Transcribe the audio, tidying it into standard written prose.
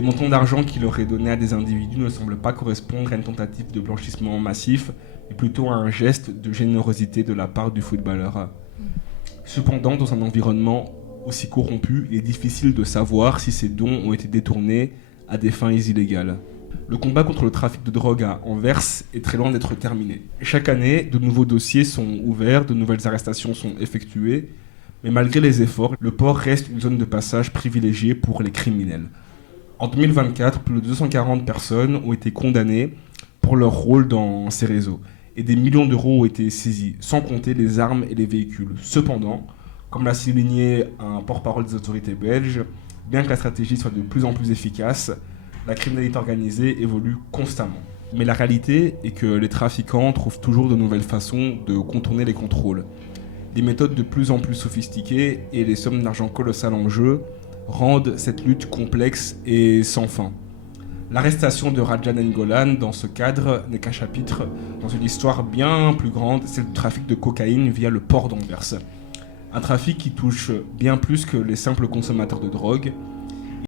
Les montants d'argent qu'il aurait donné à des individus ne semblent pas correspondre à une tentative de blanchissement massif, mais plutôt à un geste de générosité de la part du footballeur. Cependant, dans un environnement aussi corrompu, il est difficile de savoir si ces dons ont été détournés à des fins illégales. Le combat contre le trafic de drogue à Anvers est très loin d'être terminé. Chaque année, de nouveaux dossiers sont ouverts, de nouvelles arrestations sont effectuées, mais malgré les efforts, le port reste une zone de passage privilégiée pour les criminels. En 2024, plus de 240 personnes ont été condamnées pour leur rôle dans ces réseaux, et des millions d'euros ont été saisis, sans compter les armes et les véhicules. Cependant, comme l'a souligné un porte-parole des autorités belges, bien que la stratégie soit de plus en plus efficace, la criminalité organisée évolue constamment. Mais la réalité est que les trafiquants trouvent toujours de nouvelles façons de contourner les contrôles. Des méthodes de plus en plus sophistiquées et les sommes d'argent colossales en jeu rendent cette lutte complexe et sans fin. L'arrestation de Rajan Nainggolan dans ce cadre n'est qu'un chapitre dans une histoire bien plus grande, celle du trafic de cocaïne via le port d'Anvers. Un trafic qui touche bien plus que les simples consommateurs de drogue.